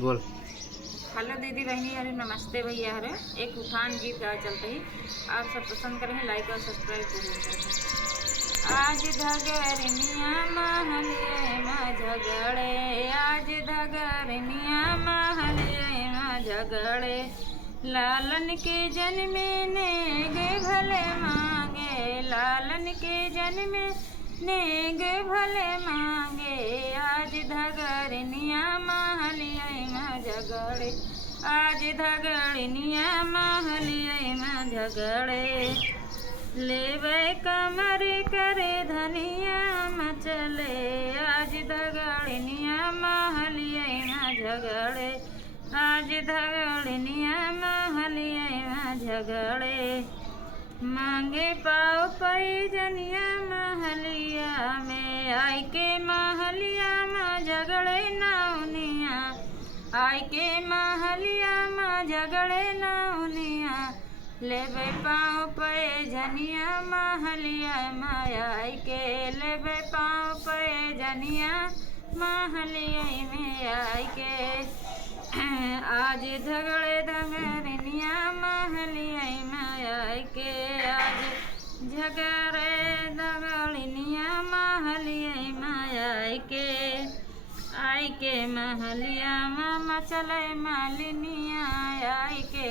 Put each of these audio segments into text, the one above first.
बोल। हेलो दीदी बहनी, अरे नमस्ते भैया। अरे एक उठान गीत गा चलते ही आप सब पसंद करें, लाइक और सब्सक्राइब जरूर करें। आज धगरनिया महलिए माँ झगड़े, आज धगरनिया महलिए माँ झगड़े, लालन के जन्मे नेग भले मांगे, लालन के जन्मे नेग भले मांगे, आज धगरनिया महलिए माँ झगड़े, आज धगरनिया महलिए माँ झगड़े, लेवे कमर करे धनिया मचले, आज धगरनिया महलिए माँ झगड़े, आज धगरनिया महलिए माँ झगड़े, मांगे पाओ पैजनिया महलिया में, आई के महलिया माँ झगड़े नाउनिया, आई के महलिया माँ झगड़े नाउनिया, लेबे पाँव पैजनिया महलिया माँ आई के, लेबे पाँव पैजनिया महलिया में आई के, आज झगड़े धगरनिया महलिया में आई के, आज झगड़े धगरनिया महलिया में आई के महलिया मामा चले मालिनिया, आई के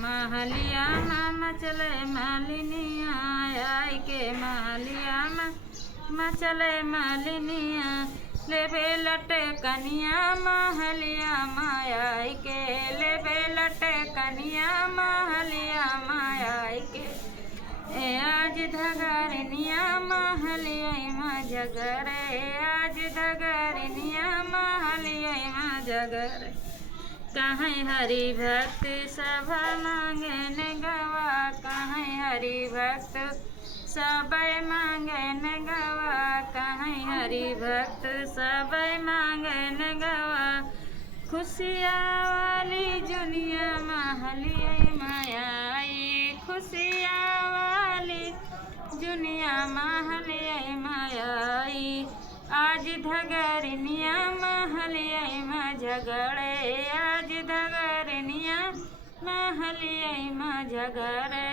महलिया मामा चले मालिनिया, आई के महलिया मामा चले मालिनिया, लेबे लटे कनिया महलिया माया के, लेबे लटे कनिया महलिया माया के, आज धगरनिया महलिया माँ झगड़े, आज धगरनिया महलिया माँ झगड़े, कहीं हरि भक्त सभा मांगे न गवा, कहीं हरि भक्त सबय मांगे न गवा, कहीं हरि भक्त सबय मांगे न गवा, खुशिया वाली जुनिया महलिया माया आई, खुशिया वाली जुनिया महलिया माया आई, आज धगरनिया महलिया माँ झगड़े, आज धगरनिया महलिया माँ झगड़े।